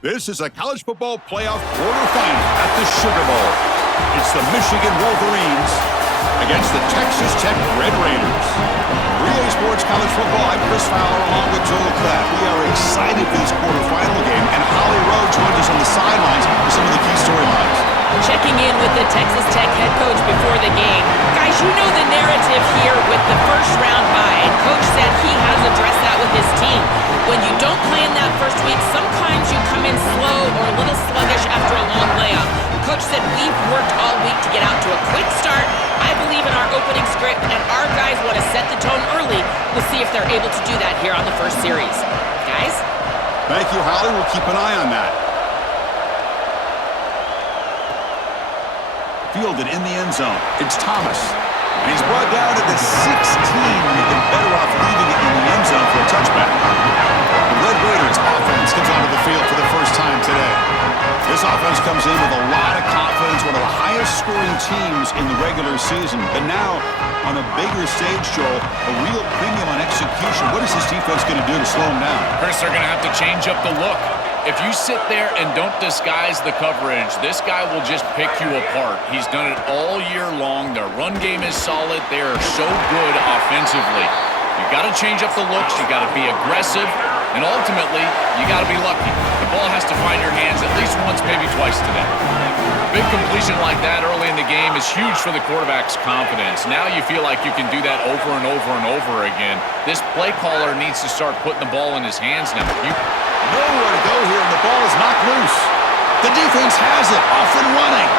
This is a college football playoff quarterfinal at the Sugar Bowl. It's the Michigan Wolverines against the Texas Tech Red Raiders. 3A Sports College Football, I'm Chris Fowler along with Joel Klatt. We are excited for this quarterfinal game, and Holly Rowe joins us on the sidelines for some of the key storylines. Checking in with the Texas Tech head coach before the game. Guys, you know the narrative here with the first round bye, and Coach said he has addressed that with his team. When you don't play in that first week, sometimes you come in slow or a little sluggish after a long layoff. Coach said we've worked all week to get out to a quick start. I believe in our opening script, and our guys want to set the tone early. We'll see if they're able to do that here on the first series. Guys? Thank you, Holly. We'll keep an eye on that. Fielded in the end zone. It's Thomas. And he's brought down to the 16. You've been better off leaving it in the end zone for a touchback. The Red Raiders offense comes onto the field for the first time today. This offense comes in with a lot of confidence, one of the highest scoring teams in the regular season. But now, on a bigger stage, Joel, a real premium on execution. What is this defense going to do to slow them down? Chris, they're going to have to change up the look. If you sit there and don't disguise the coverage, this guy will just pick you apart. He's done it all year long. Their run game is solid. They are so good offensively. You've got to change up the looks. You've got to be aggressive. And ultimately, you got to be lucky. The ball has to find your hands at least once, maybe twice today. Big completion like that early in the game is huge for the quarterback's confidence. Now you feel like you can do that over and over and over again. This play caller needs to start putting the ball in his hands now. Nowhere to go here, and the ball is knocked loose. The defense has it, off and running.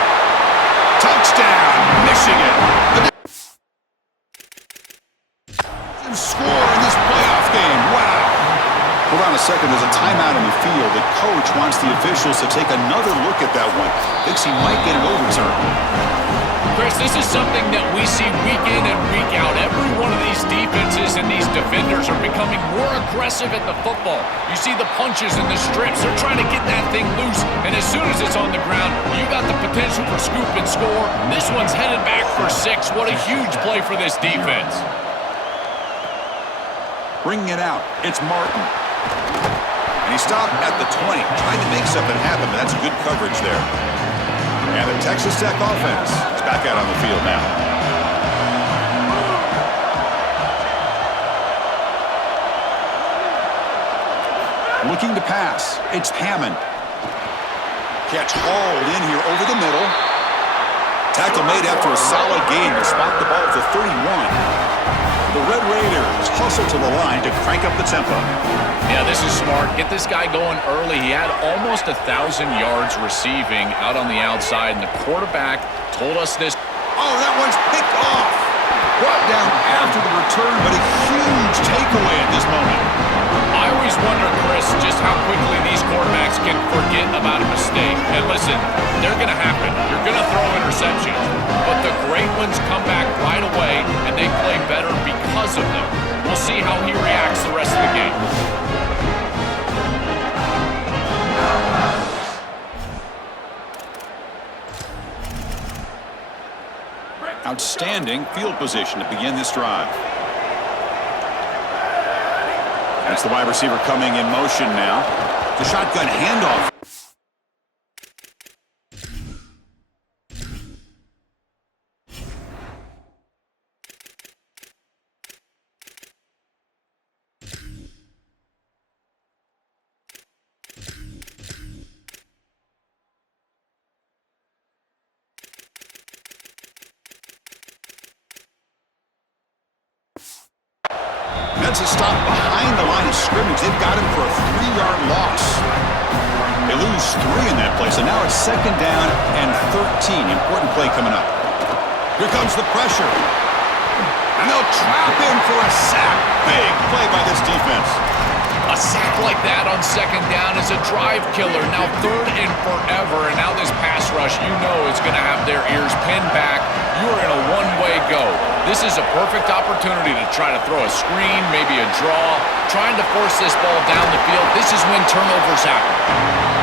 Touchdown, Michigan. The score in this playoff game. Wow. Hold on a second. There's a timeout on the field. The coach wants the officials to take another look at that one. Thinks he might get an overturn. Chris, this is something that we see week in and week out. Every one of these defenses and these defenders are becoming more aggressive at the football. You see the punches and the strips. They're trying to get that thing loose, and as soon as it's on the ground, you got the potential for scoop and score. This one's headed back for 6. What a huge play for this defense. Bringing it out, it's Martin. And he stopped at the 20, trying to make something happen, but that's good coverage there. And the Texas Tech offense is back out on the field now. Looking to pass. It's Hammond. Catch hauled in here over the middle. Tackle made after a solid gain to spot the ball at the 31. The Red Raiders hustle to the line to crank up the tempo. Yeah, this is smart. Get this guy going early. He had almost 1,000 yards receiving out on the outside, and the quarterback told us this. Oh, that one's picked off. Brought down after the return, but a huge takeaway at this moment. I always wonder, Chris, just how quickly these quarterbacks can forget about a mistake. And listen, they're going to happen. You're going to throw interceptions. But the great ones come back right away, and they play better because of them. We'll see how he reacts the rest of the game. Outstanding field position to begin this drive. That's the wide receiver coming in motion now. The shotgun handoff. That's a stop behind the line of scrimmage. They've got him for a 3-yard loss. They lose 3 in that play, so now it's 2nd down and 13. Important play coming up. Here comes the pressure. And they'll trap him for a sack. Big play by this defense. A sack like that on 2nd down is a drive killer. Now 3rd and forever, and now this pass rush, you know, is going to have their ears pinned back. You are in a one-way go. This is a perfect opportunity to try to throw a screen, maybe a draw, trying to force this ball down the field. This is when turnovers happen.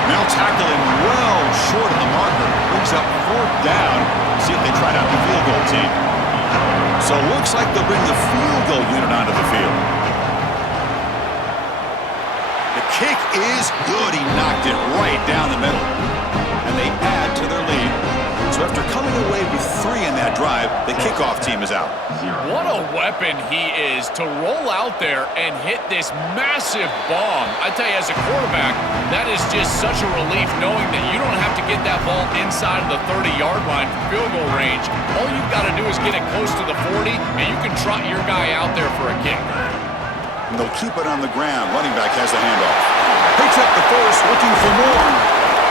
Now tackling well short of the marker. Brings up 4th down. See if they try out the field goal team. So it looks like they'll bring the field goal unit onto the field. The kick is good. He knocked it right kickoff team is out. What a weapon he is to roll out there and hit this massive bomb. I tell you, as a quarterback, that is just such a relief knowing that you don't have to get that ball inside of the 30-yard line for field goal range. All you've got to do is get it close to the 40, and you can trot your guy out there for a kick. And they'll keep it on the ground. Running back has the handoff. Picks up the first, looking for more.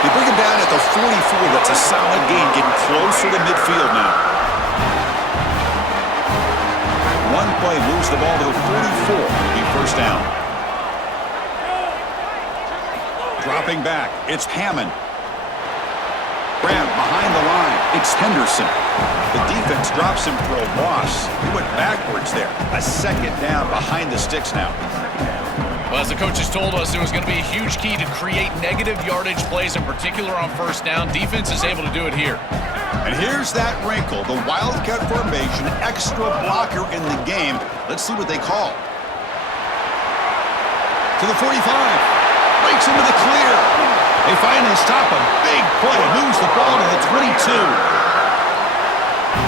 They bring him down at the 44. That's a solid gain, getting closer to midfield now. One play moves the ball to the 44. It'll be first down. Dropping back, it's Hammond. Grab behind the line, it's Henderson. The defense drops him for a loss. He went backwards there. A second down behind the sticks now. Well, as the coaches told us, it was going to be a huge key to create negative yardage plays, in particular on first down. Defense is able to do it here. And here's that wrinkle, the Wildcat formation, extra blocker in the game. Let's see what they call. To the 45. Breaks into the clear. They finally stop a big play. Moves the ball to the 22.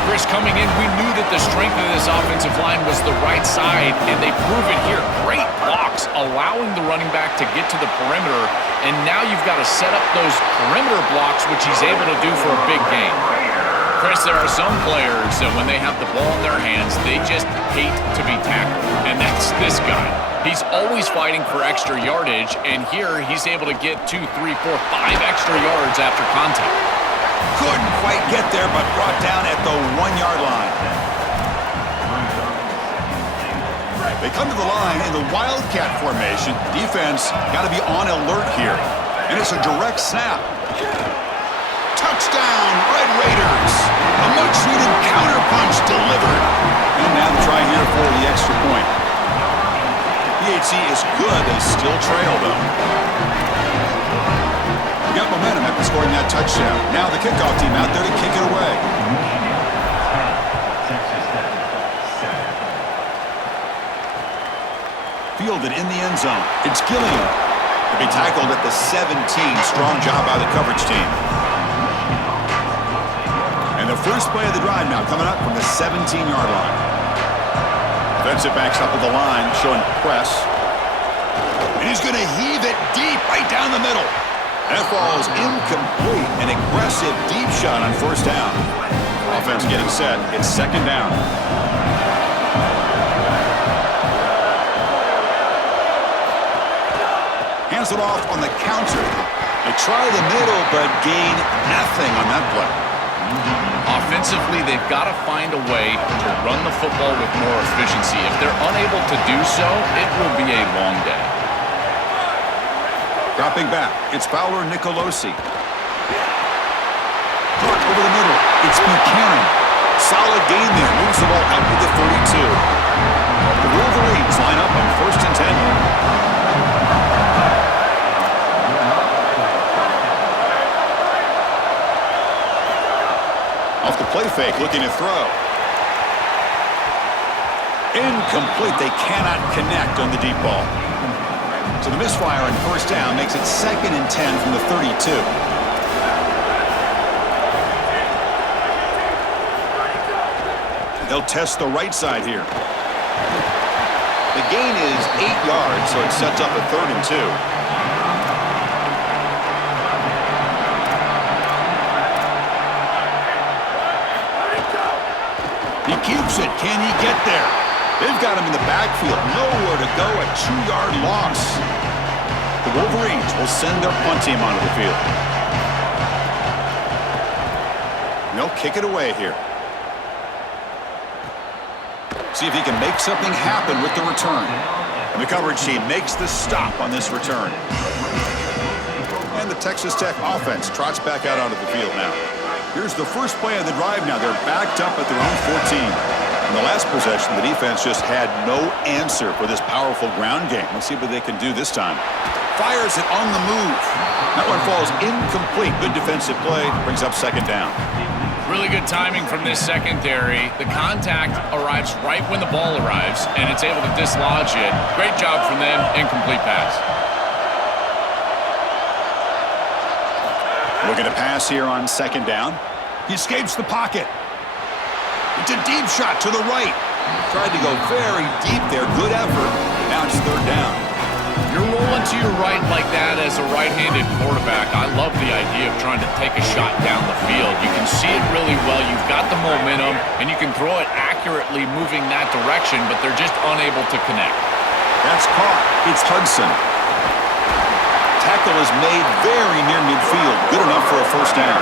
Chris, coming in, we knew that the strength of this offensive line was the right side, and they prove it here. Great blocks, allowing the running back to get to the perimeter, and now you've got to set up those perimeter blocks, which he's able to do for a big gain. Chris, there are some players that when they have the ball in their hands, they just hate to be tackled, and that's this guy. He's always fighting for extra yardage, and here he's able to get 2, 3, 4, 5 extra yards after contact. Couldn't quite get there, but brought down at the 1-yard line. They come to the line in the Wildcat formation. Defense got to be on alert here. And it's a direct snap. Touchdown, Red Raiders. A much-needed counterpunch delivered. And now the try here for the extra point. PHC is good. They still trail, though. Got momentum after scoring that touchdown. Now the kickoff team out there to kick it away. Fielded in the end zone. It's Gilliam. He'll be tackled at the 17. Strong job by the coverage team. And the first play of the drive now coming up from the 17-yard line. Defensive backs up at the line, showing press. And he's going to heave it deep right down the middle. That ball is incomplete. An aggressive deep shot on first down. Offense getting set. It's second down. Hands it off on the counter. They try the middle, but gain nothing on that play. Offensively, they've got to find a way to run the football with more efficiency. If they're unable to do so, it will be a long day. Dropping back, it's Fowler Nicolosi. Caught over the middle, it's Buchanan. Solid gain there, moves the ball out to the 32. The Wolverines line up on first and 10. Off the play fake, looking to throw. Incomplete, they cannot connect on the deep ball. So the misfire on first down makes it second and 10 from the 32. They'll test the right side here. The gain is 8 yards, so it sets up a 3rd and 2. He keeps it. Can he get there? They've got him in the backfield. Nowhere to go. A 2-yard loss. The Wolverines will send their punt team onto the field. And they'll kick it away here. See if he can make something happen with the return. And the coverage team makes the stop on this return. And the Texas Tech offense trots back out onto the field now. Here's the first play of the drive now. They're backed up at their own 14. In the last possession, the defense just had no answer for this powerful ground game. Let's see what they can do this time. Fires it on the move. That one falls incomplete. Good defensive play. Brings up second down. Really good timing from this secondary. The contact arrives right when the ball arrives, and it's able to dislodge it. Great job from them. Incomplete pass. Looking to pass here on second down. He escapes the pocket. It's a deep shot to the right. Tried to go very deep there. Good effort. Now it's third down. You're rolling to your right like that as a right-handed quarterback. I love the idea of trying to take a shot down the field. You can see it really well. You've got the momentum, and you can throw it accurately moving that direction, but they're just unable to connect. That's caught. It's Hudson. Tackle is made very near midfield. Good enough for a first down.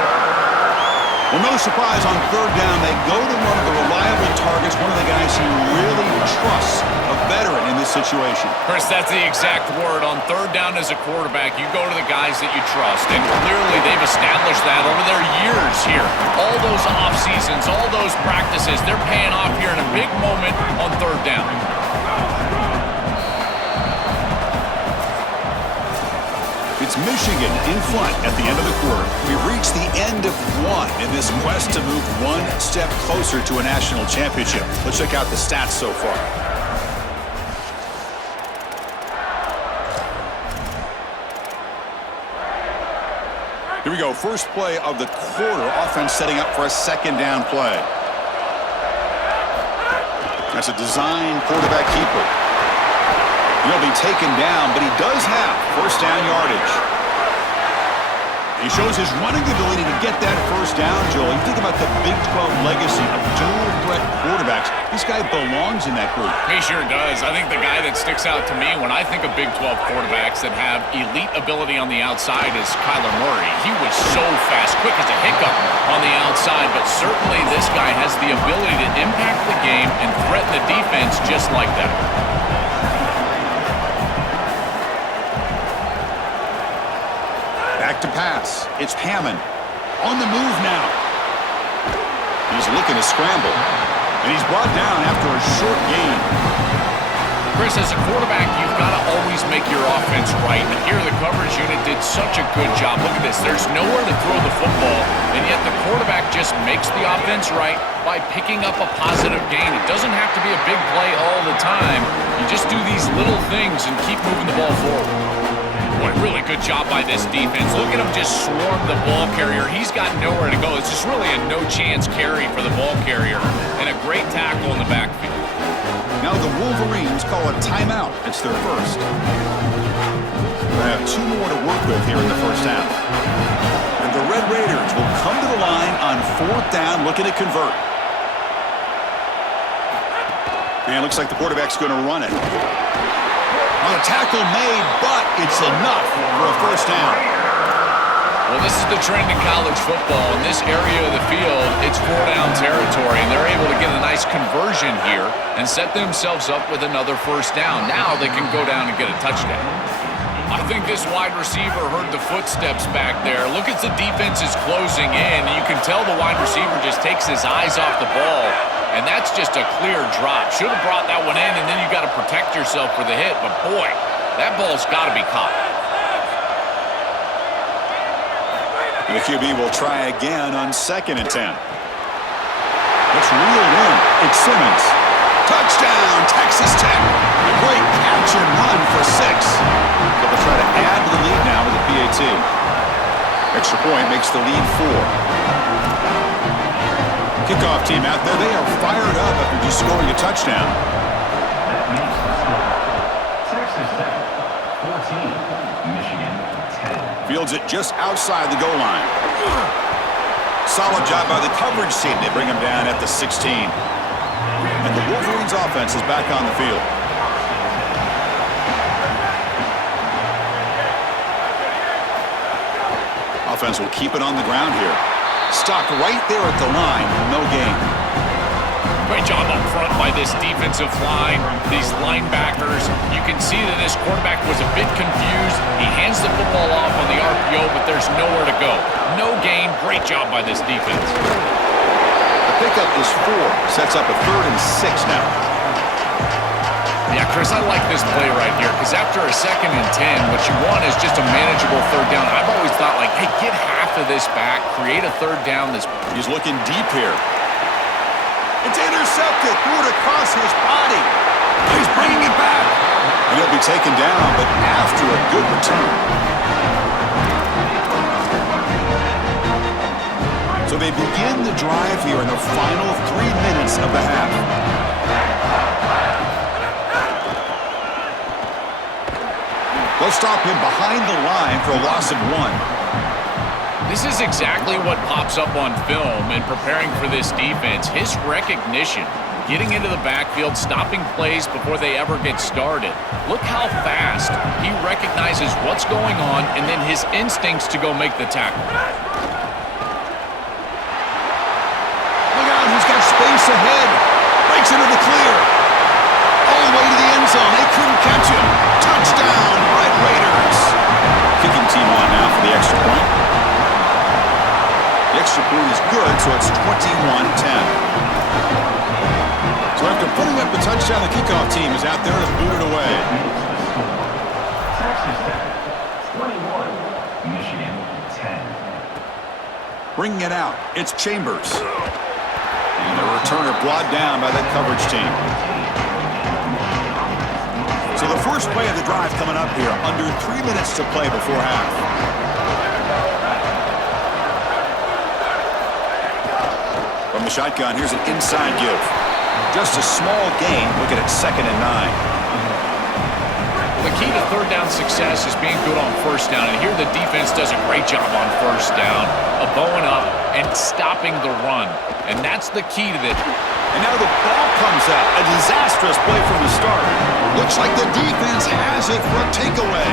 Well, no surprise on third down. They go to one of the reliable targets, one of the guys he really trusts, a veteran in this situation. Chris, that's the exact word. On third down as a quarterback, you go to the guys that you trust, and clearly they've established that over their years here. All those off seasons, all those practices, they're paying off here in a big moment on third down. It's Michigan in front at the end of the quarter. We've reached the end of one in this quest to move one step closer to a national championship. Let's check out the stats so far. Here we go. First play of the quarter. Offense setting up for a second down play. That's a design quarterback keeper. He'll be taken down, but he does have first down yardage. He shows his running ability to get that first down, Joel. You think about the Big 12 legacy of dual-threat quarterbacks. This guy belongs in that group. He sure does. I think the guy that sticks out to me when I think of Big 12 quarterbacks that have elite ability on the outside is Kyler Murray. He was so fast, quick as a hiccup on the outside, but certainly this guy has the ability to impact the game and threaten the defense just like that. Back to pass. It's Hammond. On the move now. He's looking to scramble. And he's brought down after a short gain. Chris, as a quarterback, you've got to always make your offense right. And here the coverage unit did such a good job. Look at this. There's nowhere to throw the football, and yet the quarterback just makes the offense right by picking up a positive gain. It doesn't have to be a big play all the time. You just do these little things and keep moving the ball forward. Boy, really good job by this defense. Look at him just swarm the ball carrier. He's got nowhere to go. It's just really a no-chance carry for the ball carrier. And a great tackle in the backfield. Now the Wolverines call a timeout. It's their first. They have two more to work with here in the first half. And the Red Raiders will come to the line on fourth down, looking to convert. And it looks like the quarterback's going to run it. Well, a tackle made, but it's enough for a first down. Well, this is the trend in college football. In this area of the field, it's four-down territory, and they're able to get a nice conversion here and set themselves up with another first down. Now they can go down and get a touchdown. I think this wide receiver heard the footsteps back there. Look as the defense is closing in, and you can tell the wide receiver just takes his eyes off the ball. And that's just a clear drop. Should have brought that one in, and then you got to protect yourself for the hit. But, boy, that ball's got to be caught. And the QB will try again on 2nd and 10. It's reeled in. It's Simmons. Touchdown, Texas Tech. A great catch and run for 6. But they'll try to add to the lead now with a PAT. Extra point makes the lead 4. Kickoff team out there. They are fired up after just scoring a touchdown. Texas Tech, 14. Michigan, 10. Fields it just outside the goal line. Solid job by the coverage team. They bring him down at the 16. And the Wolverines offense is back on the field. Offense will keep it on the ground here. Stopped right there at the line. No gain. Great job up front by this defensive line, these linebackers. You can see that this quarterback was a bit confused. He hands the football off on the RPO, but there's nowhere to go. No gain. Great job by this defense. The pickup is 4. Sets up a 3rd and 6 now. Yeah, Chris, I like this play right here because after a 2nd and 10, what you want is just a manageable third down. I've always thought, like, hey, get half of this back, create a third down. He's looking deep here. It's intercepted. Threw it across his body. He's bringing it back. And he'll be taken down, but after a good return. So they begin the drive here in the final 3 minutes of the half. They'll stop him behind the line for a loss of 1. This is exactly what pops up on film in preparing for this defense. His recognition, getting into the backfield, stopping plays before they ever get started. Look how fast he recognizes what's going on and then his instincts to go make the tackle. Look out, he's got space ahead. Breaks into the clear. All the way to the end zone. They couldn't catch him. Touchdown, Red Raiders. Kicking team on now for the extra point. The extra point is good, so it's 21-10. So after putting up the touchdown, the kickoff team is out there to boot it away. Texas Tech, 21. Michigan, 10. Bringing it out, it's Chambers. And the returner brought down by that coverage team. So the first play of the drive coming up here, under 3 minutes to play before half. From the shotgun, here's an inside give. Just a small gain, looking at 2nd and 9. The key to third down success is being good on first down, and here the defense does a great job on first down of bowing up and stopping the run, and that's the key to this. And now the ball comes out. A disastrous play from the start. Looks like the defense has it for a takeaway.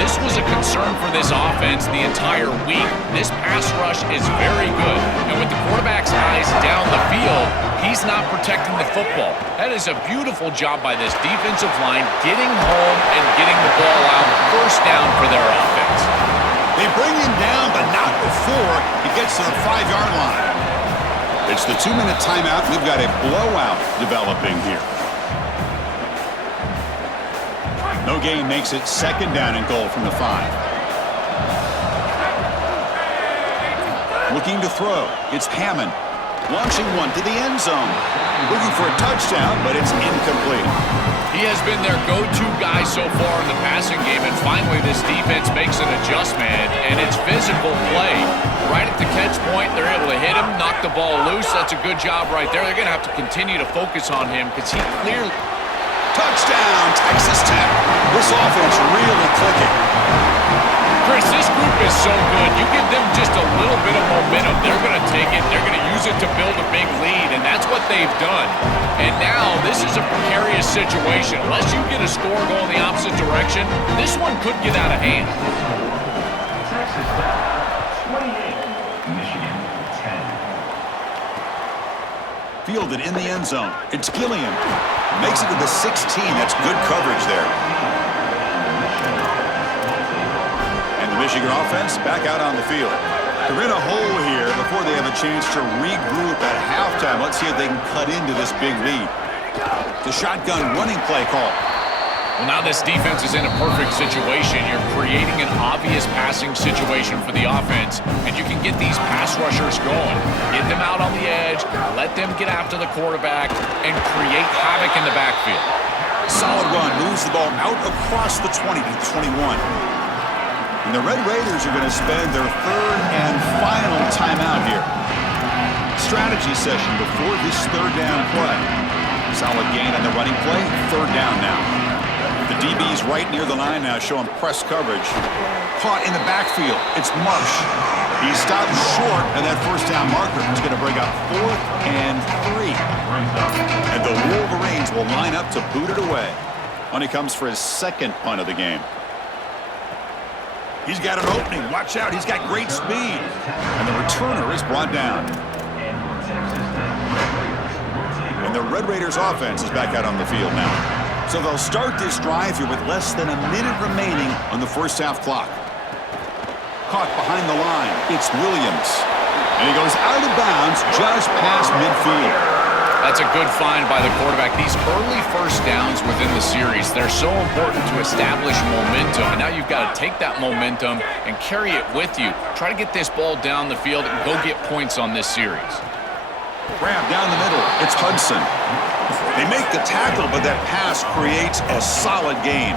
This was a concern for this offense the entire week. This pass rush is very good, and with the quarterback's eyes down the field, he's not protecting the football. That is a beautiful job by this defensive line, getting home and getting the ball out first down for their offense. They bring him down, but not before he gets to the 5-yard line. It's the 2-minute timeout. We've got a blowout developing here. No gain makes it 2nd down and goal from the 5. Looking to throw. It's Hammond. Launching one to the end zone. Looking for a touchdown, but it's incomplete. He has been their go-to guy so far in the passing game, and finally this defense makes an adjustment, and it's physical play. Right at the catch point, they're able to hit him, knock the ball loose. That's a good job right there. They're going to have to continue to focus on him because he clearly... Touchdown, Texas Tech. This offense really clicking. Chris, this group is so good. You give them just a little bit of momentum, they're going to take it, they're going to use it to build a big lead, and that's what they've done. And now this is a precarious situation. Unless you get a score going the opposite direction, this one could get out of hand. Texas Tech, 28. Michigan, 10. Fielded in the end zone. It's Gilliam. Makes it to the 16. That's good coverage there. And the Michigan offense back out on the field. They're in a hole here before they have a chance to regroup at halftime. Let's see if they can cut into this big lead. The shotgun running play call. Well, now this defense is in a perfect situation. You're creating an obvious passing situation for the offense, and you can get these pass rushers going. Get them out on the edge, let them get after the quarterback, and create havoc in the backfield. Solid run, moves the ball out across the 20 to 21. And the Red Raiders are going to spend their 3rd and final timeout here. Strategy session before this 3rd down play. Solid gain on the running play, 3rd down now. The DB's right near the line now, showing press coverage. Caught in the backfield. It's Marsh. He stopped short, and that first down marker is going to bring up 4th and 3. And the Wolverines will line up to boot it away. On he comes for his 2nd punt of the game. He's got an opening. Watch out. He's got great speed. And the returner is brought down. And the Red Raiders offense is back out on the field now. So they'll start this drive here with less than a minute remaining on the first half clock. Caught behind the line. It's Williams. And he goes out of bounds just past midfield. That's a good find by the quarterback. These early first downs within the series, they're so important to establish momentum. And now you've got to take that momentum and carry it with you. Try to get this ball down the field and go get points on this series. Grab down the middle. It's Hudson. They make the tackle, but that pass creates a solid gain.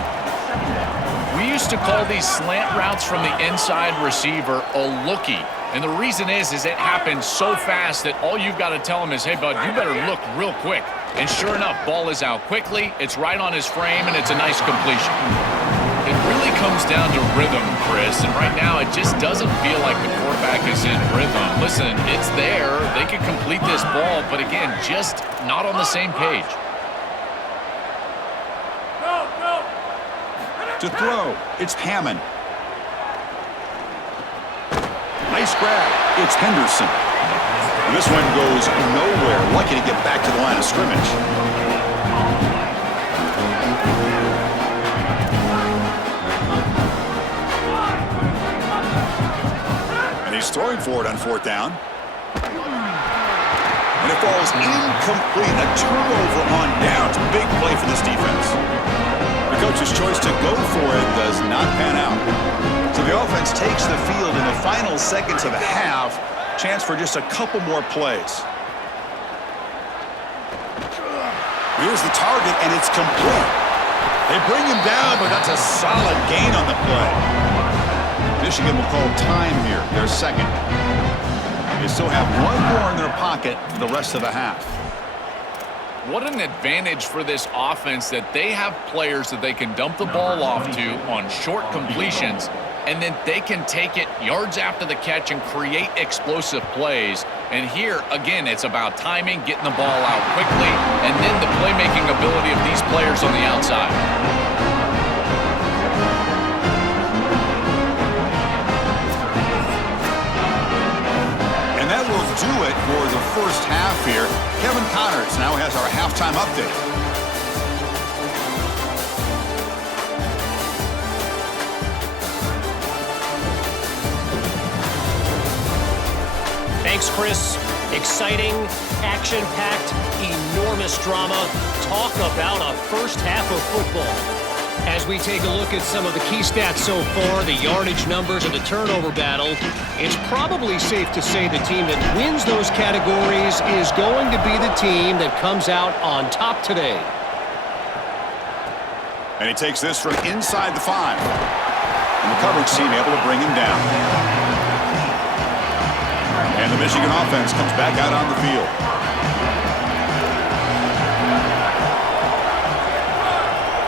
We used to call these slant routes from the inside receiver a lookie. And the reason is it happens so fast that all you've got to tell him is, hey, bud, you better look real quick. And sure enough, ball is out quickly, it's right on his frame, and it's a nice completion. It really comes down to rhythm, Chris, and right now it just doesn't feel like the quarterback is in rhythm. Listen, it's there. They can complete this ball, but again, just not on the same page. To throw, it's Hammond. Nice grab. It's Henderson. And this one goes nowhere. Lucky to get back to the line of scrimmage. And he's throwing for it on 4th down. And it falls incomplete. A turnover on downs. Big play for this defense. The coach's choice to go for it does not pan out. So the offense takes the field in the final seconds of the half. Chance for just a couple more plays. Here's the target, and it's complete. They bring him down, but that's a solid gain on the play. Michigan will call time here, their second. They still have one more in their pocket for the rest of the half. What an advantage for this offense that they have players that they can dump the ball off to on short completions, and then they can take it yards after the catch and create explosive plays. And here, again, it's about timing, getting the ball out quickly, and then the playmaking ability of these players on the outside. And that will do it for the first half here. Kevin Connors now has our halftime update. Thanks, Chris. Exciting, action-packed, enormous drama. Talk about a first half of football. As we take a look at some of the key stats so far, the yardage numbers and the turnover battle, it's probably safe to say the team that wins those categories is going to be the team that comes out on top today. And he takes this from inside the 5. And the coverage team able to bring him down. And the Michigan offense comes back out on the field.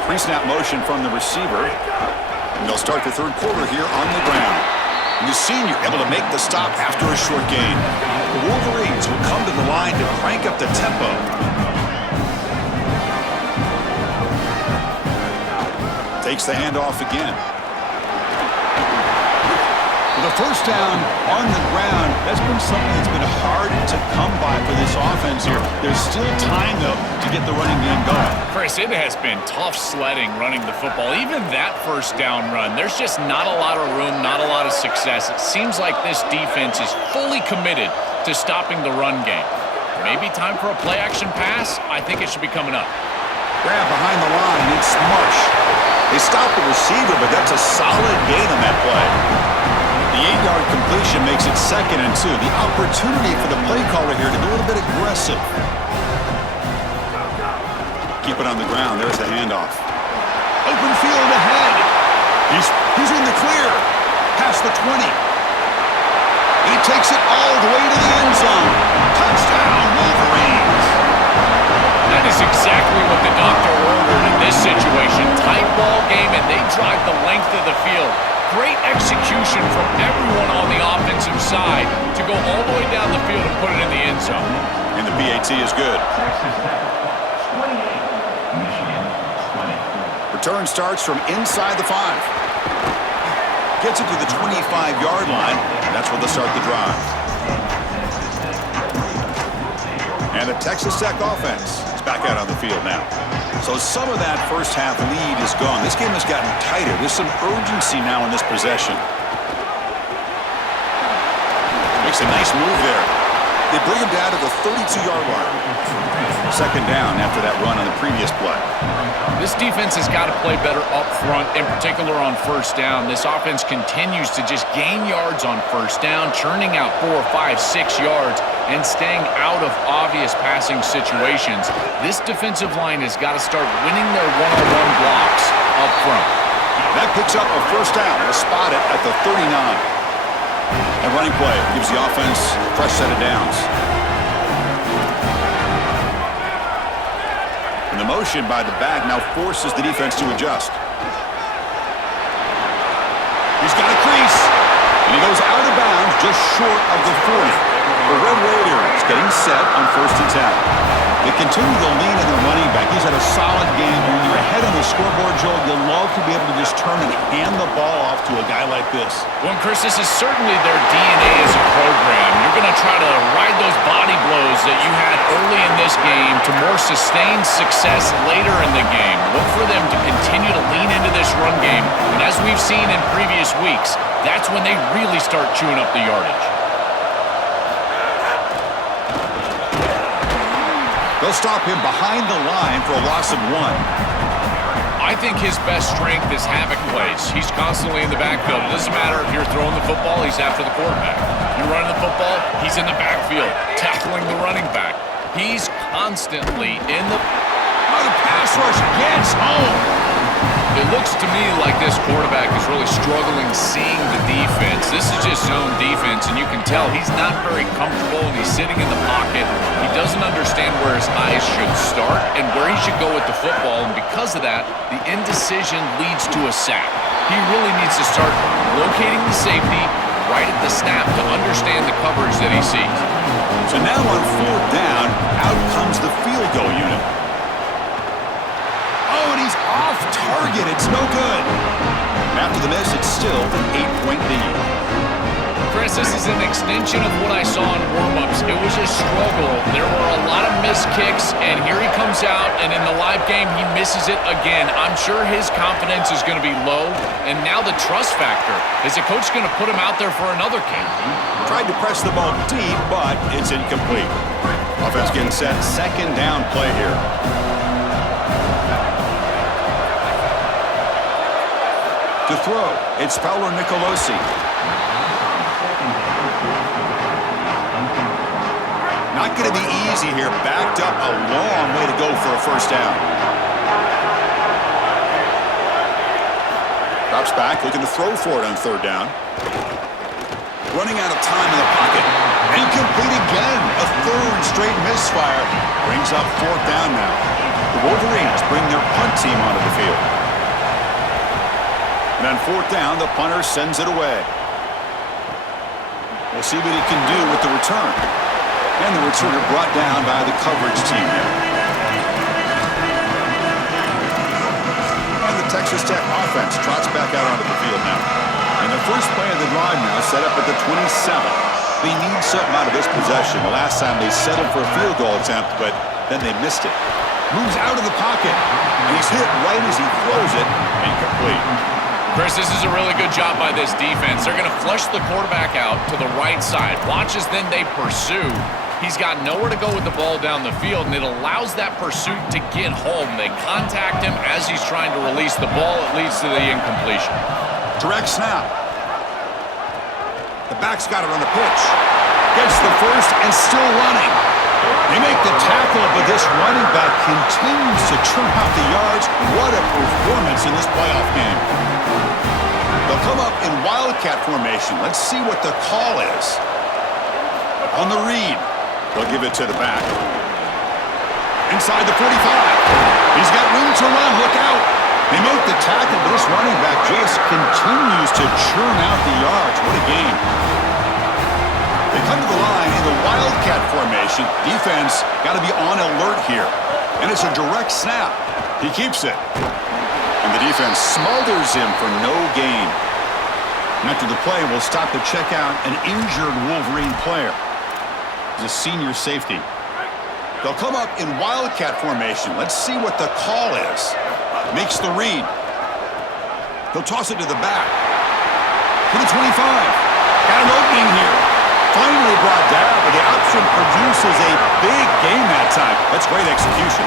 Pre-snap motion from the receiver. And they'll start the third quarter here on the ground. And the senior able to make the stop after a short gain. The Wolverines will come to the line to crank up the tempo. Takes the handoff again. The first down on the ground, that's been something that's been hard to come by for this offense here. There's still time, though, to get the running game going. Chris, it has been tough sledding running the football. Even that first down run, there's just not a lot of room, not a lot of success. It seems like this defense is fully committed to stopping the run game. Maybe time for a play-action pass? I think it should be coming up. Grab behind the line, it's Marsh. They stop the receiver, but that's a solid gain on that play. The 8-yard completion makes it 2nd and 2. The opportunity for the play caller here to be a little bit aggressive. Keep it on the ground. There's the handoff. Open field ahead. He's in the clear. Past the 20. He takes it all the way to the end zone. Touchdown, Wolverines. That is exactly what the doctor ordered in this situation. Tight ball game, and they drive the length of the field. Great execution from everyone on the offensive side to go all the way down the field and put it in the end zone. And the PAT is good. Texas Tech, 28. Michigan, 20. Return starts from inside the 5. Gets it to the 25-yard line. And that's where they'll start the drive. And the Texas Tech offense is back out on the field now. So some of that first half lead is gone. This game has gotten tighter. There's some urgency now in this possession. Makes a nice move there. They bring him down to the 32-yard line. 2nd down after that run on the previous play. This defense has got to play better up front, in particular on first down. This offense continues to just gain yards on first down, churning out 4, 5, 6 yards, and staying out of obvious passing situations. This defensive line has got to start winning their one-on-one blocks up front. That picks up a first down. They'll spot it at the 39. And running play gives the offense a fresh set of downs. And the motion by the back now forces the defense to adjust. He's got a crease. And he goes out of bounds just short of the 40. The Red Raiders getting set on 1st and 10. They continue to lean in the running back. He's had a solid game. When you're ahead on the scoreboard, Joel, you love to be able to just turn and hand the ball off to a guy like this. Well, Chris, this is certainly their DNA as a program. You're going to try to ride those body blows that you had early in this game to more sustained success later in the game. Look for them to continue to lean into this run game. And as we've seen in previous weeks, that's when they really start chewing up the yardage. They'll stop him behind the line for a loss of 1. I think his best strength is havoc plays. He's constantly in the backfield. It doesn't matter if you're throwing the football, he's after the quarterback. You're running the football, he's in the backfield, tackling the running back. He's constantly in the... Oh, the pass rush gets home. It looks to me like this quarterback is really struggling seeing the defense. This is just zone defense, and you can tell he's not very comfortable, and he's sitting in the pocket. He doesn't understand where his eyes should start and where he should go with the football, and because of that, the indecision leads to a sack. He really needs to start locating the safety right at the snap to understand the coverage that he sees. So now on 4th down, out comes the field goal unit. Oh, and he's off target. It's no good. After the miss, it's still an 8-point lead. Chris, this is an extension of what I saw in warm-ups. It was a struggle. There were a lot of missed kicks, and here he comes out, and in the live game, he misses it again. I'm sure his confidence is going to be low, and now the trust factor. Is the coach going to put him out there for another game? Tried to press the ball deep, but it's incomplete. Offense getting set. 2nd down play here. To throw, it's Fowler Nicolosi. Not going to be easy here. Backed up a long way to go for a first down. Drops back, looking to throw for it on 3rd down. Running out of time in the pocket. Incomplete again. A 3rd straight misfire. Brings up 4th down now. The Wolverines bring their punt team onto the field. And on 4th down, the punter sends it away. We'll see what he can do with the return. And the returner brought down by the coverage team here. And the Texas Tech offense trots back out onto the field now. And the first play of the drive now set up at the 27. They need something out of this possession. The last time they settled for a field goal attempt, but then they missed it. Moves out of the pocket. And he's hit right as he throws it. Incomplete. Chris, this is a really good job by this defense. They're going to flush the quarterback out to the right side. Watch as then they pursue. He's got nowhere to go with the ball down the field, and it allows that pursuit to get home. They contact him as he's trying to release the ball. It leads to the incompletion. Direct snap. The back's got it on the pitch. Gets the first and still running. They make the tackle, but this running back continues to churn out the yards. What a performance in this playoff game. They'll come up in Wildcat formation. Let's see what the call is. On the read, they'll give it to the back. Inside the 45. He's got room to run. Look out. They make the tackle, but this running back just continues to churn out the yards. What a game. They come to the line in the Wildcat formation. Defense got to be on alert here. And it's a direct snap. He keeps it. And the defense smothers him for no gain. And after the play, we'll stop to check out an injured Wolverine player. He's a senior safety. They'll come up in Wildcat formation. Let's see what the call is. Makes the read. They'll toss it to the back. To the 25. Got an opening here. Finally brought down, but the option produces a big game that time. That's great execution.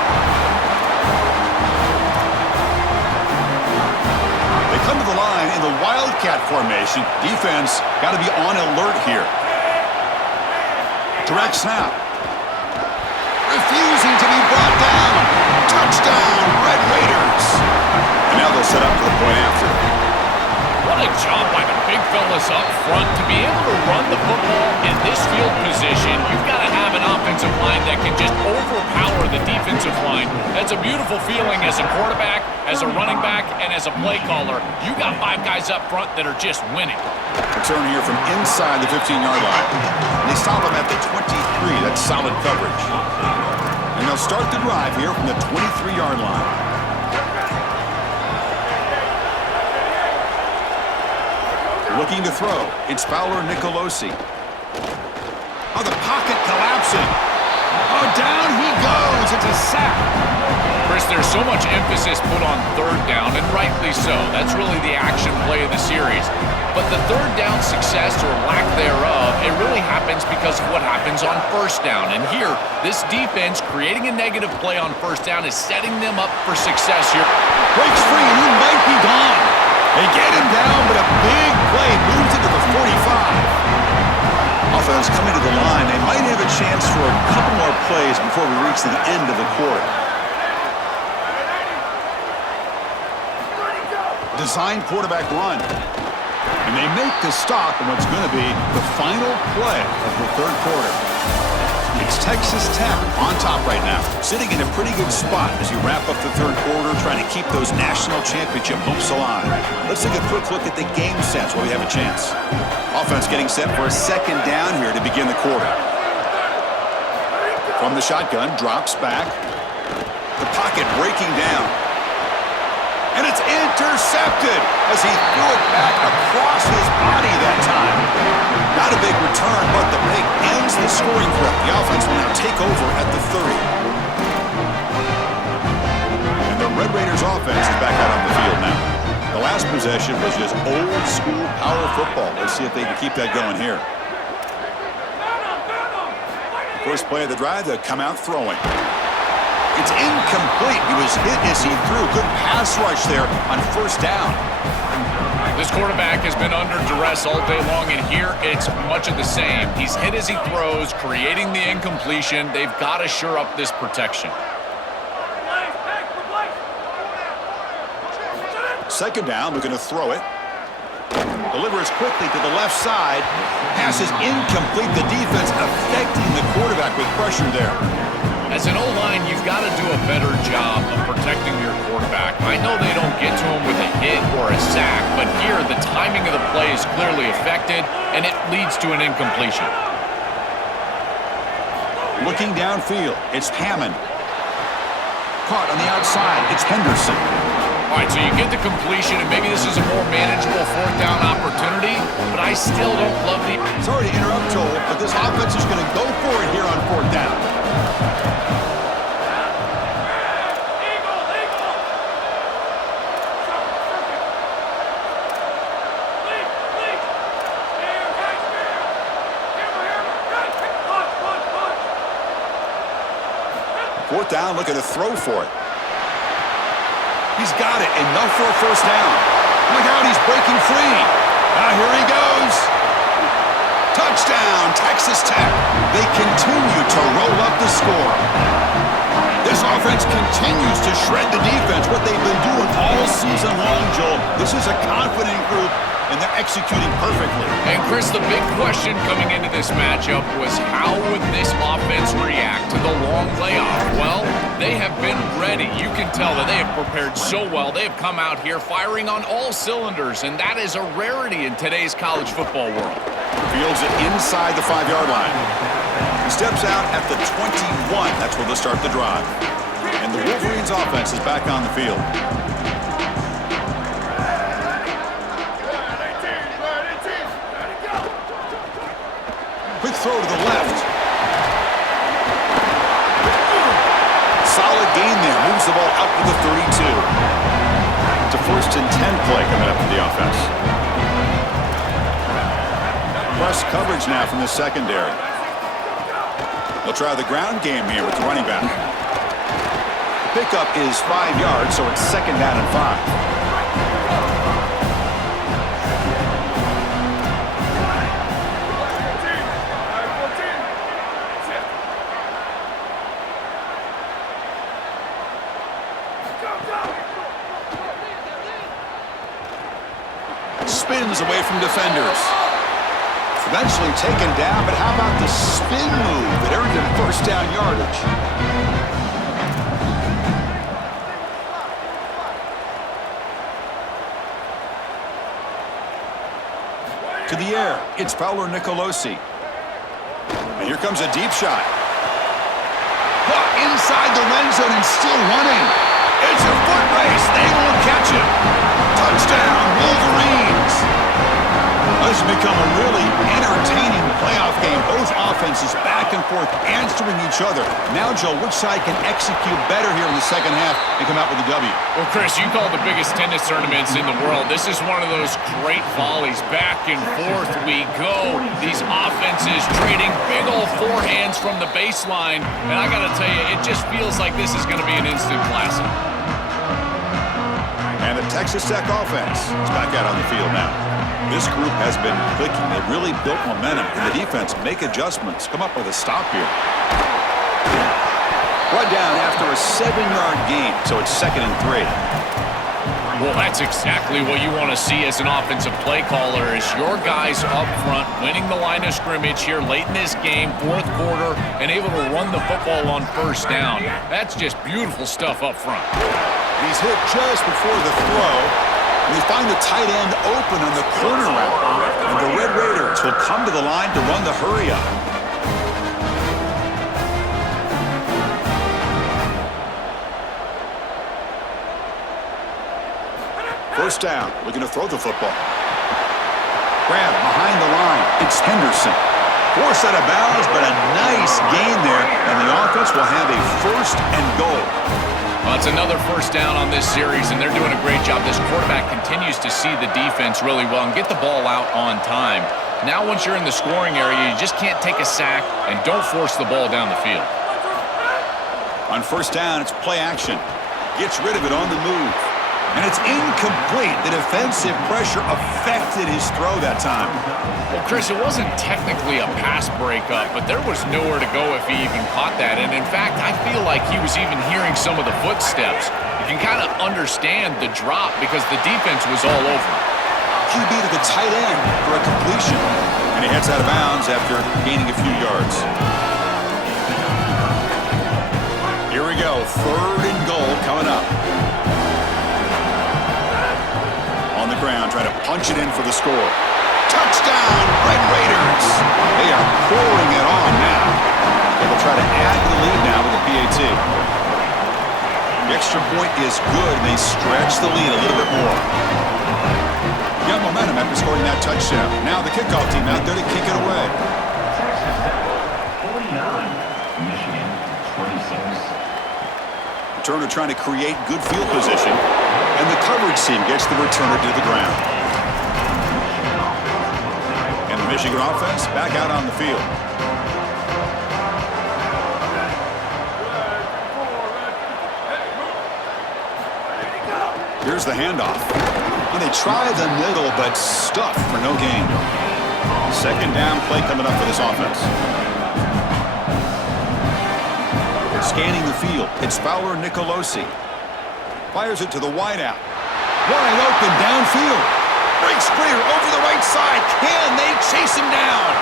They come to the line in the Wildcat formation. Defense got to be on alert here. Direct snap. Refusing to be brought down. Touchdown, Red Raiders. And now they'll set up for the point after. What a job by the big fellas up front. To be able to run the football in this field position, you've got to have an offensive line that can just overpower the defensive line. That's a beautiful feeling as a quarterback, as a running back, and as a play caller. You got 5 guys up front that are just winning. Return here from inside the 15-yard line. And they stop him at the 23. That's solid coverage. And they'll start the drive here from the 23-yard line. Looking to throw. It's Fowler Nicolosi. Oh, the pocket collapsing. Oh, down he goes. It's a sack. Chris, there's so much emphasis put on third down, and rightly so. That's really the action play of the series. But the third down success, or lack thereof, it really happens because of what happens on first down. And here, this defense creating a negative play on first down is setting them up for success here. Breaks free, and he might be gone. They get him down, but a big play moves it to the 45. Offense coming to the line. They might have a chance for a couple more plays before we reach the end of the quarter. Designed quarterback run. And they make the stop on what's going to be the final play of the third quarter. It's Texas Tech on top right now, sitting in a pretty good spot as you wrap up the third quarter, trying to keep those national championship hopes alive. Let's take a quick look at the game sets while we have a chance. Offense getting set for a second down here to begin the quarter. From the shotgun, drops back. The pocket breaking down. And it's intercepted as he threw it back across his body that time. Not a big return, but the pick ends the scoring threat. The offense will now take over at the 30. And the Red Raiders offense is back out on the field now. The last possession was just old school power football. Let's see if they can keep that going here. First play of the drive, they'll come out throwing. It's incomplete. He was hit as he threw. Good pass rush there on first down. This quarterback has been under duress all day long, and here it's much of the same. He's hit as he throws, creating the incompletion. They've got to shore up this protection. Second down, we're going to throw it. Delivers quickly to the left side. Pass is incomplete. The defense affecting the quarterback with pressure there. As an O-line, you've got to do a better job of protecting your quarterback. I know they don't get to him with a hit or a sack, but here the timing of the play is clearly affected, and it leads to an incompletion. Looking downfield, it's Hammond. Caught on the outside, it's Henderson. All right, so you get the completion, and maybe this is a more manageable fourth down opportunity, but I still don't love the... Sorry to interrupt, Joel, but this offense is going to go for it here on fourth down. Fourth down, looking to throw for it. He's got it, enough for a first down. Look out, he's breaking free. Now here he goes. Touchdown, Texas Tech. They continue to roll up the score. This offense continues to shred the defense, what they've been doing all season long, Joel. This is a confident group, and they're executing perfectly. And Chris, the big question coming into this matchup was how would this offense react to the long layoff? Well, they have been ready. You can tell that they have prepared so well. They have come out here firing on all cylinders, and that is a rarity in today's college football world. Fields it inside the 5-yard line. He steps out at the 21. That's where they'll start the drive. And the Wolverines offense is back on the field. Quick throw to the left. Solid gain there. Moves the ball out to the 32. It's a 1st and 10 play coming up for the offense. Press coverage now from the secondary. They'll try the ground game here with the running back. Pickup is 5 yards, so it's second down and 5. runs away from defenders. Eventually taken down, but how about the spin move that earned him first down yardage? To the air, it's Fowler Nicolosi. And here comes a deep shot. Inside the red zone and still running. It's a foot race. They won't catch him. Touchdown, Wolverines. This has become a really entertaining playoff game. Both offenses back and forth answering each other. Now, Joe, which side can execute better here in the second half and come out with a W? Well, Chris, you call the biggest tennis tournaments in the world. This is one of those great volleys. Back and forth we go. These offenses trading big old forehands from the baseline. And I got to tell you, it just feels like this is going to be an instant classic. And the Texas Tech offense is back out on the field now. This group has been clicking. They've really built momentum. And the defense make adjustments. Come up with a stop here. Brought down after a 7-yard gain, so it's 2nd and 3. Well, that's exactly what you want to see as an offensive play caller is your guys up front winning the line of scrimmage here late in this game, fourth quarter, and able to run the football on first down. That's just beautiful stuff up front. He's hit just before the throw. We find the tight end open on the corner route. And the Red Raiders will come to the line to run the hurry up. First down, looking to throw the football. Grab behind the line. It's Henderson. Forced out of bounds, but a nice gain there. And the offense will have a 1st and goal. Well, it's another first down on this series, and they're doing a great job. This quarterback continues to see the defense really well and get the ball out on time. Now, once you're in the scoring area, you just can't take a sack and don't force the ball down the field. On first down, it's play action. Gets rid of it on the move. And it's incomplete. The defensive pressure affected his throw that time. Well, Chris, it wasn't technically a pass breakup, but there was nowhere to go if he even caught that. And in fact, I feel like he was even hearing some of the footsteps. You can kind of understand the drop because the defense was all over him. QB to the tight end for a completion. And he heads out of bounds after gaining a few yards. Here we go. 3rd and goal coming up. On the ground, trying to punch it in for the score. Touchdown, Red Raiders. They are pouring it on now. They will try to add to the lead now with the PAT. The extra point is good, and they stretch the lead a little bit more. Got momentum after scoring that touchdown. Now the kickoff team out there to kick it away. Texas Tech 49, Michigan 26. Returner trying to create good field position. And the coverage team gets the returner to the ground. And the Michigan offense back out on the field. Here's the handoff. And they try the middle, but stuff for no gain. 2nd down play coming up for this offense. Scanning the field, it's Fowler Nicolosi. Fires it to the wideout. Wide open downfield. Breaks clear over the right side. Can they chase him down?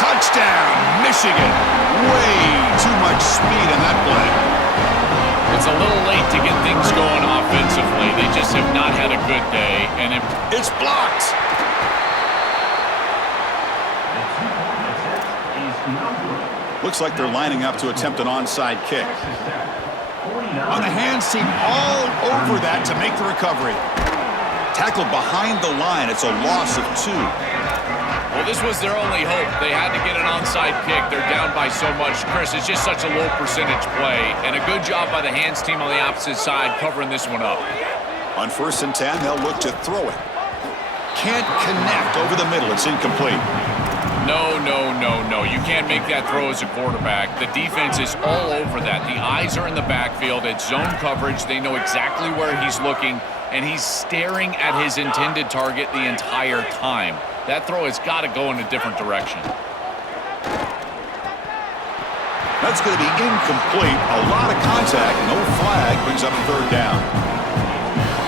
Touchdown, Michigan. Way too much speed in that play. It's a little late to get things going offensively. They just have not had a good day. And it's blocked. Looks like they're lining up to attempt an onside kick. On the hands team all over that to make the recovery. Tackled behind the line. It's a loss of 2. Well, this was their only hope. They had to get an onside kick. They're down by so much. Chris, it's just such a low percentage play. And a good job by the hands team on the opposite side covering this one up. On 1st and 10, they'll look to throw it. Can't connect over the middle. It's incomplete. No. You can't make that throw as a quarterback. The defense is all over that. The eyes are in the backfield. It's zone coverage. They know exactly where he's looking, and he's staring at his intended target the entire time. That throw has got to go in a different direction. That's going to be incomplete. A lot of contact. No flag. Brings up 3rd down.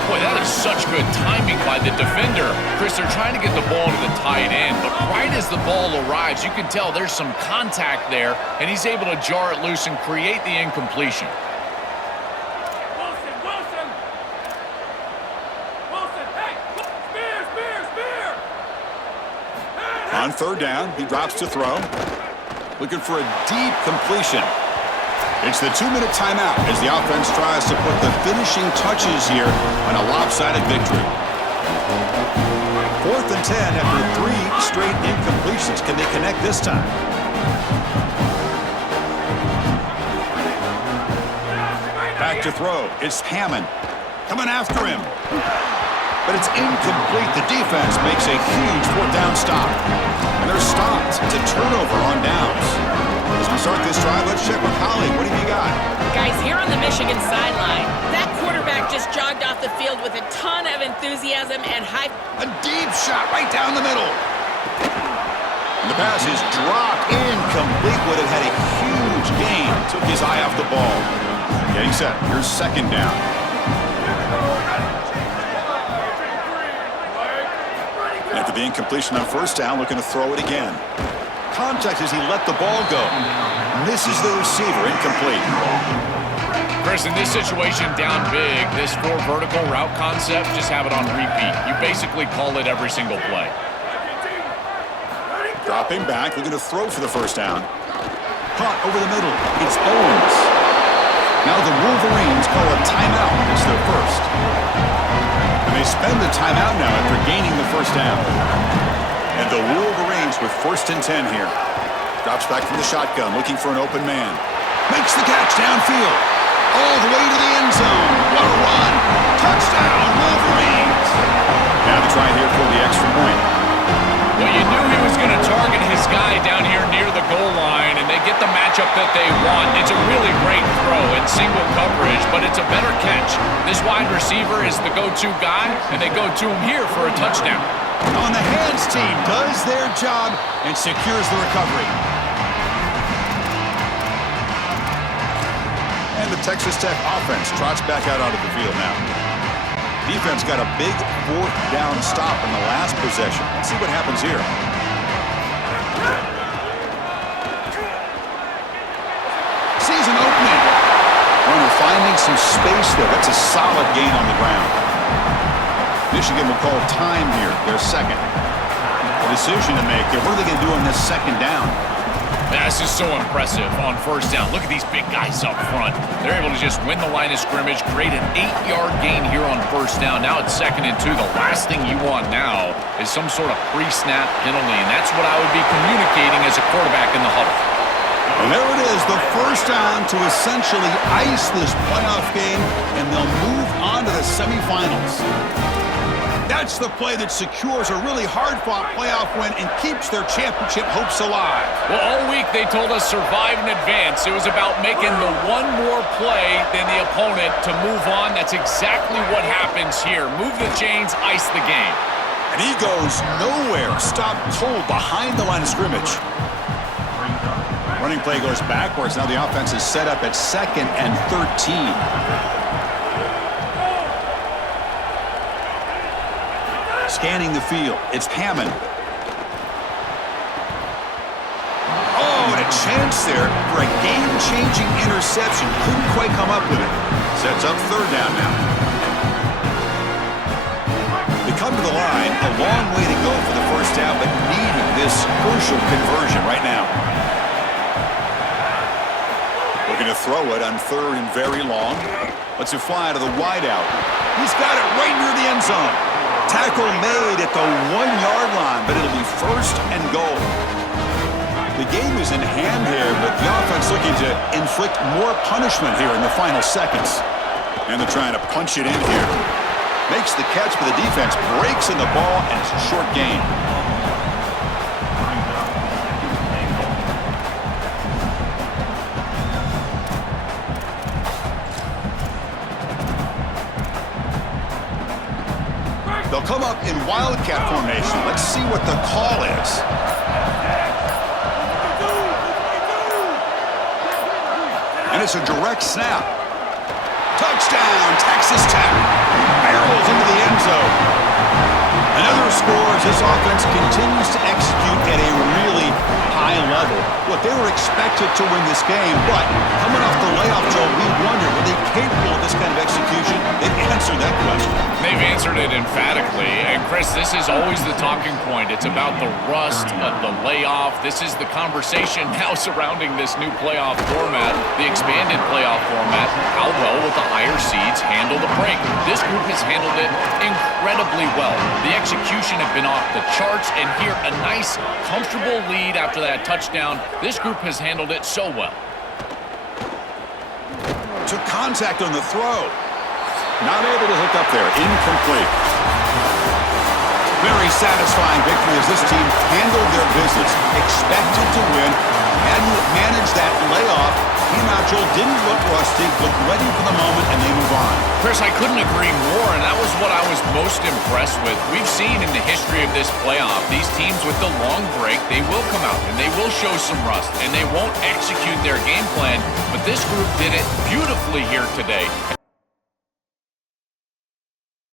Boy, Boy, that is such good timing by the defender. Chris, they're trying to get the ball to the tight end, but right as the ball arrives, you can tell there's some contact there, and he's able to jar it loose and create the incompletion. On third down, he drops to throw. Looking for a deep completion. It's the 2-minute timeout as the offense tries to put the finishing touches here on a lopsided victory. 4th and 10 after 3 straight incompletions. Can they connect this time? Back to throw. It's Hammond coming after him. But it's incomplete. The defense makes a huge 4th down stop. And they're stopped. It's a turnover on downs. As we start this drive, let's check with Holly. What have you got? Guys, here on the Michigan sideline, that quarterback just jogged off the field with a ton of enthusiasm and high. A deep shot right down the middle. And the pass is dropped. Incomplete. Would have had a huge gain. Took his eye off the ball. Getting set. Here's 2nd down. After the incompletion on 1st down, looking to throw it again. Contact as he let the ball go. Misses the receiver, incomplete. Chris, in this situation, down big, this 4 vertical route concept, just have it on repeat. You basically call it every single play. Dropping back, looking to throw for the 1st down. Caught over the middle. It's Owens. Now the Wolverines call a timeout. It's their first. And they spend the timeout now after gaining the 1st down. And the Wolverines with 1st and 10 here. Drops back from the shotgun, looking for an open man. Makes the catch downfield. All the way to the end zone. What a run. Touchdown, Wolverines. Now they try here for the extra point. Well, you knew he was going to target his guy down here near the goal line, and they get the matchup that they want. It's a really great throw in single coverage, but it's a better catch. This wide receiver is the go-to guy, and they go to him here for a touchdown. On the hands team does their job and secures the recovery. And the Texas Tech offense trots back out onto the field now. Defense got a big 4th down stop in the last possession. Let's see what happens here. Sees an opening. When we're finding some space there, that's a solid gain on the ground. Michigan will call time here, their 2nd. A decision to make. What are they going to do on this 2nd down? This is so impressive on 1st down. Look at these big guys up front. They're able to just win the line of scrimmage, create an 8-yard gain here on 1st down. Now it's 2nd and 2. The last thing you want now is some sort of pre-snap penalty, and that's what I would be communicating as a quarterback in the huddle. And there it is, the 1st down to essentially ice this playoff game, and they'll move on to the semifinals. That's the play that secures a really hard-fought playoff win and keeps their championship hopes alive. Well, all week they told us survive and advance. It was about making the one more play than the opponent to move on. That's exactly what happens here. Move the chains, ice the game. And he goes nowhere. Stopped cold behind the line of scrimmage. Running play goes backwards. Now the offense is set up at 2nd and 13. Scanning the field. It's Hammond. Oh, and a chance there for a game-changing interception. Couldn't quite come up with it. Sets up 3rd down now. They come to the line. A long way to go for the 1st down, but needing this crucial conversion right now. Looking to throw it on 3rd and very long. Lets it fly to the wideout. He's got it right near the end zone. Tackle made at the 1-yard line, but it'll be 1st and goal. The game is in hand here, but the offense looking to inflict more punishment here in the final seconds. And they're trying to punch it in here. Makes the catch, but the defense breaks in the ball, and it's a short gain. They'll come up in wildcat formation. Let's see what the call is. And it's a direct snap. Touchdown, Texas Tech. Barely drills into the end zone. Another score as this offense continues to execute at a really high level. Look, they were expected to win this game, but coming off the layoff, Joe, we wondered, were they capable of this kind of execution? They've answered that question. They've answered it emphatically. And, Chris, this is always the talking point. It's about the rust of the layoff. This is the conversation now surrounding this new playoff format, the expanded playoff format. How well will the higher seeds handle the break? This group has handled it incredibly well. The execution have been off the charts, and here a nice, comfortable lead after that touchdown. This group has handled it so well. Took contact on the throw. Not able to hook up there. Incomplete. Very satisfying victory as this team handled their business. Expected to win. Hadn't managed that layoff. Came out, Joel, didn't look rusty, looked ready for the moment, and they move on. Chris, I couldn't agree more, and that was what I was most impressed with. We've seen in the history of this playoff, these teams with the long break, they will come out, and they will show some rust, and they won't execute their game plan, but this group did it beautifully here today.